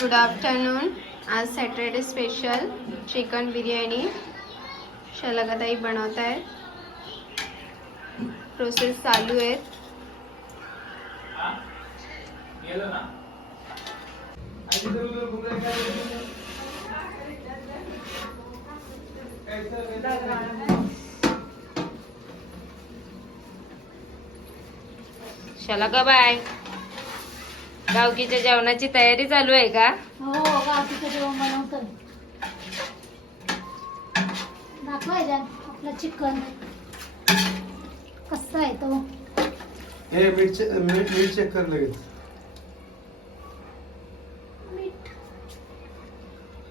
Good afternoon. आज Saturday special chicken biryani शलगताई बनवत आहेत. प्रोसेस चालू आहे. शलगा बाय, गावकीच्या जेवणाची तयारी चालू आहे का? हो, गावकीचं जेवण बनवतोय. दाखवायचा आपला चिकन कसा आहे तो. हे मीठ चेक कर लगेच. मीठ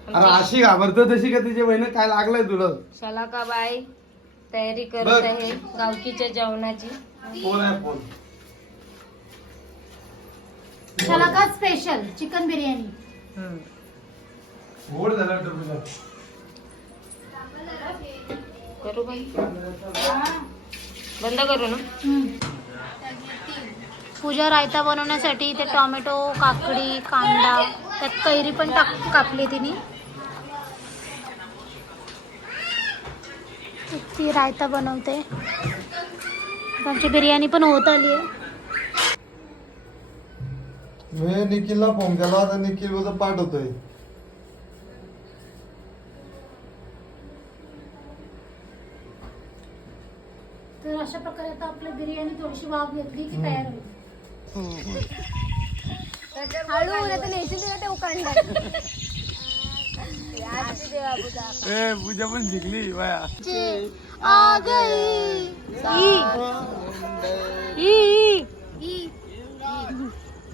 अरे अशी घाबरतो तशी का तिच्या बहिणी काय लागलंय तुला? शलगा बाय तयारी करत आहे गावकीच्या जेवणाची. फोन आहे फोन. शलगा स्पेशल चिकन बिर्याणी. गोड झाला तुला. करू बाई, बंद करू ना. पूजा रायता बनवण्यासाठी ते टोमॅटो, काकडी, कांदा, त्यात कैरी पण कापली तिने. ती रायता बनवते. आमची बिर्याणी पण होत आली आहे. मी निखिलला फोन केला आता निखिल बोलतो पाठवतोय. तर अशा प्रकारे आता आपली बिर्याणी थोडीशी वाफ घेतली की तयार होईल. पूजा पण शिकली बाया. आ गई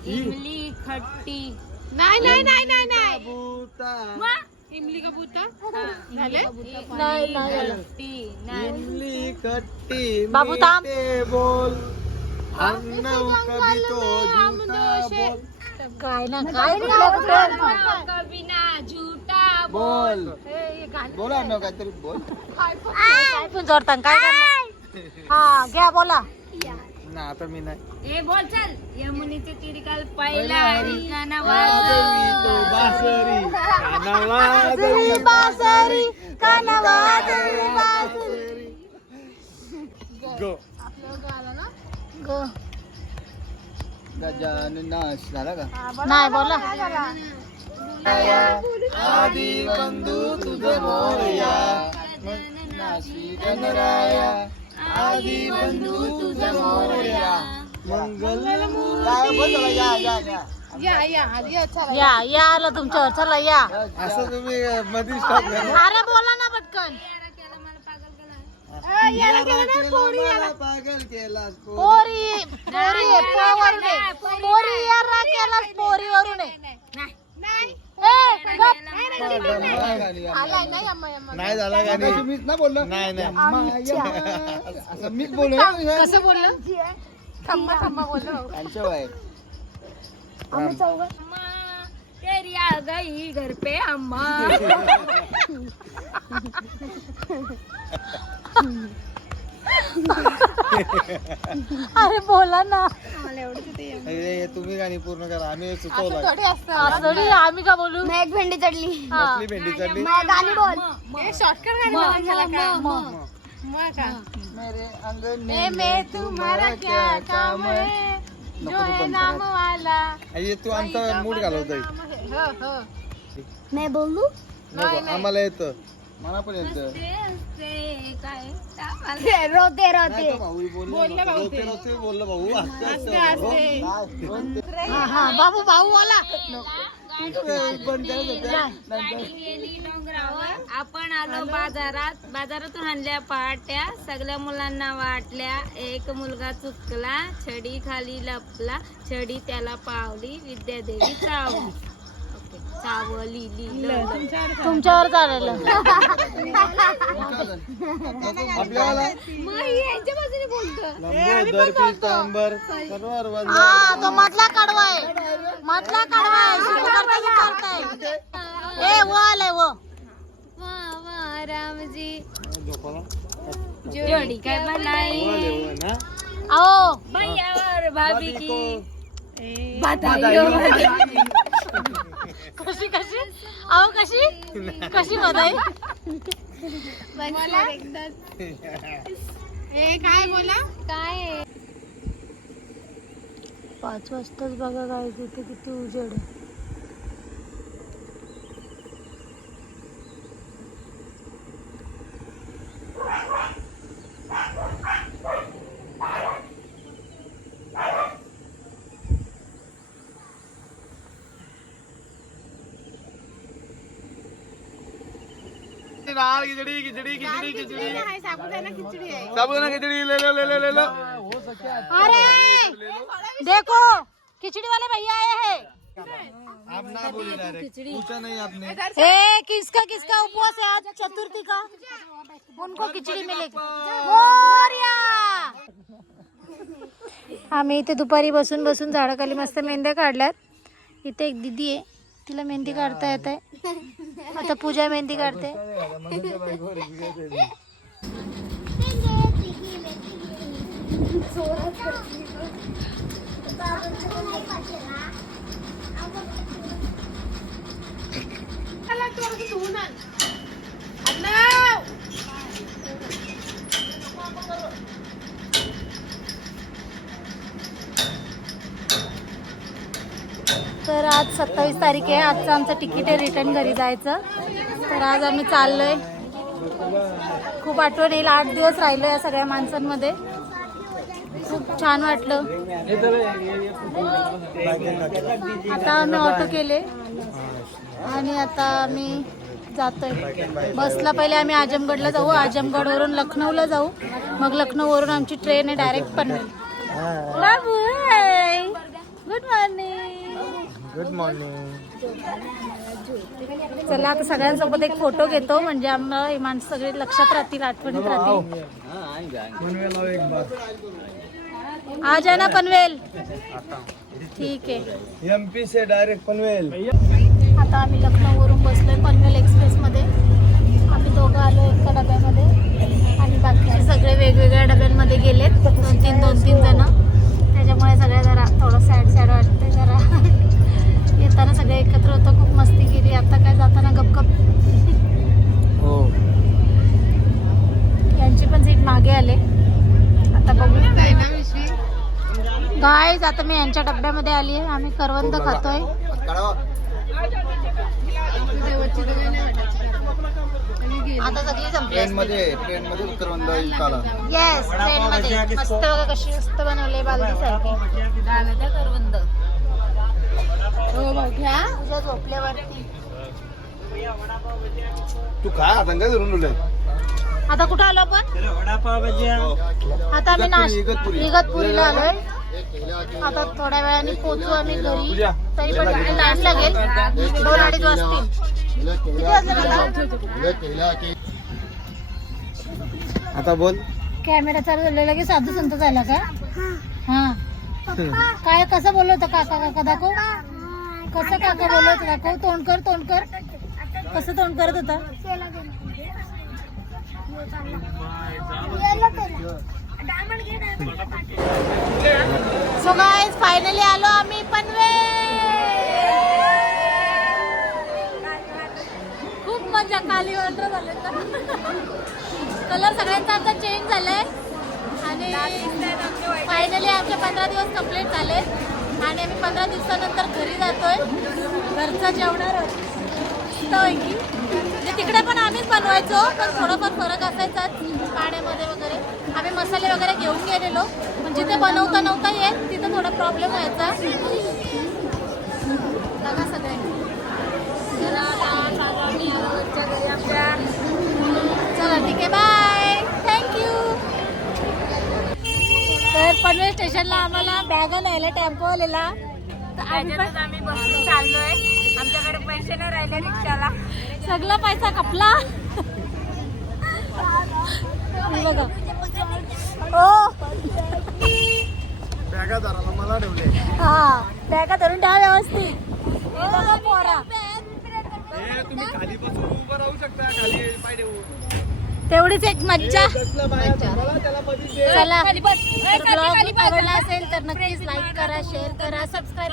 इमली खट्टी. नाही नाही नाही नाही नाही इमली का बूता झाले. इमली खट्टी बाबू थांब. बोल अन्न कभी तो झूठा बोल. काय ना काय कभी ना झूठा बोल बोला ना काहीतरी बोल. काय पण जोडता काय करणार. हा घ्या बोला. ना आता मी नाही. ए बोल चल. यमुनीचे तिरकाल पहिला रिकाना वाजवी तो बासरी काना वाजवी बासरी काना वाजवी बासरी. गो गो गजाननाश झाला का? नाही बोला. आदि बंधू तुझ मोरया नाशी गणराया आदि बंधू तुझ मोरया मंगल या आलं तुमच्यावर. चला या. असं तुम्ही मध्ये स्टॉप करा. अरे बोला ना पटकन. पागल केला पोरी पोरी पोरीवरून आहे. पोरी यारा केला पोरीवरून आहे. नाही झाला का नाही? मीच ना बोललो. नाही नाही असं मीच बोललो. कसं बोललं. थांबा थांबा बोललो. त्यांच्या बाहेर तेरी आ गई घर पे अम्मा. अरे बोला ना. तुम्ही गाणी पूर्ण करा. आम्ही सुचवलं. थोडी आम्ही का बोलू. एक भेंडी चढली. कसली भेंडी चढली. गाणी बोल. शॉर्टकट मेरे अंगने में तुम्हारा क्या काम है जो है नाम वाला. अरे तू आमचा मूड घालवतोय. मैं बोलू. आम्हाला येतं. मला पण येतं. रोते रोते बोललो भाऊ. हा बाबू भाऊ बोला. आपण आलो बाजारातून आणल्या पाट्या सगळ्या मुलांना वाटल्या. एक मुलगा चुकला छडी खाली लपला छडी त्याला पावली विद्यादेवी चावली. चावली तुमच्यावर चाललं. हा तो मधला कडवा आहे. मधला कडवा आहे. ए वो आलाय वो. रामजी जोडी काय बनाई. आओ भैया और भाभी की बधाई. कशी कशी अहो कशी कशी मदाई काय बोला काय 5 वाजताच बघा काय तिथे किती उजेड आहे. दाल खिचड़ी खिचड़ी खिचड़ी खिचड़ी साबुदाना खिचड़ी ले लो ले लो ले लो। अरे देखो खिचड़ी वाले भैया आए हैं। आप ना बोले डायरेक्ट, पूछा नहीं आपने। ए किसका किसका उपवास है आज चतुर्थी का? उनको खिचडी मिलेगी। मोरया। आम्ही इथे दुपारी बसून बसून झाडाखाली मस्त मेहंद्या काढल्यात. इथे एक दीदी आहे, तिला मेहंदी काढता येत आहे. आता पूजा मेहंदी काढते. तर आज 27 तारीख आहे. आजचं आमचं तिकीट आहे रिटर्न घरी जायचं. तर आज आम्ही चाललोय. खूप आठवण येईल. 8 दिवस राहिलो या सगळ्या माणसांमध्ये. खूप छान वाटलं. आता आम्ही ऑटो केले आणि आता आम्ही जातोय बसला. पहिले आम्ही आजमगडला जाऊ, आजमगडवरून लखनौला जाऊ, मग लखनौवरून आमची ट्रेन आहे डायरेक्ट पनवेल. बाबू हाय, गुड मॉर्निंग. Good morning. चला आता सगळ्यांसोबत एक फोटो घेतो, म्हणजे आम्हाला ही माणसं सगळे लक्षात राहतील, आठवणीत राहतील. आ जाना पनवेल. ठीक आहे. एमपी से डायरेक्ट पनवेल. आता आम्ही लखनौवरून बसलोय पनवेल एक्सप्रेसमध्ये. आम्ही दोघं आलो एका डब्यामध्ये आणि बाकीचे सगळे वेगवेगळ्या डब्यांमध्ये गेलेत. 2-3 जण. त्याच्यामुळे सगळ्या जरा थोडं सॅड वाटते. जरा येताना सगळे एकत्र होतं, खूप मस्ती केली. आता काय जाताना गपगप. हो. यांची पण सीट मागे आले. आता बघू गाईज. आता मी यांच्या डब्यामध्ये आली आहे. आम्ही करवंद खातोय. आता सगळी संपली. ट्रेन मध्ये करवंद आला. येस ट्रेन मध्ये. मस्त बघा कशी मस्त बनवले बालदी सारखी. करवंद तुझ्या झोपल्यावरती. तू काय आता काय धरून ठेवलंय? आता कुठं आलो आपण? आता आम्ही इगतपुरीला आलोय. आता थोड्या वेळाने पोहोचू आम्ही घरी. तरी पण टाइम लागेल. 2-2:30 वाजतील. किती वाजले? आता बोल. कॅमेरा चालू झालेला की साधू संत झाला का? हा. काय कसं बोललो होतं काका दाखव. कसं काका बोललो होतं दाखव. तोंड कर. कसं तोंड करत होता? सो गाइस फायनली आलो आम्ही पनवेल. खूप मजा. काली वस्त्र झाले. कलर सगळ्यांचा आता चेंज झालाय आणि फायनली आमचे 15 दिवस कंप्लीट झाले आणि आम्ही 15 दिवसानंतर घरी जातोय. घरचं जेवणार मस्तपैकी. म्हणजे तिकडे पण आम्हीच बनवायचो, पण थोडंफार फरक असायचा पाण्यामध्ये वगैरे. आम्ही मसाले वगैरे घेऊन गेलेलो, पण जिथे बनवता नव्हता येत तिथं थोडा प्रॉब्लेम व्हायचा. बघा सगळे. चला ठीक आहे, बाय. थँक्यू. तर पनवेल स्टेशनला आम्हाला बॅग न्यायला टेम्पो आलेला. आम्ही बसून चाललोय. आमच्याकडे पैसे नाही राहिले रिक्षाला. सगळा पैसा खपला. बघा ओ बॅगा धरायला मला ठेवले. हा बॅगा धरून ठेवा व्यवस्थित. पोरा तुम्ही खाली बसून उभं राहू शकता. खाली पाय ठेवू. तेवढीच एक मज्जा. त्याला चला ब्लॉग आवडला असेल तर नक्कीच लाईक करा, शेअर करा, सबस्क्राईब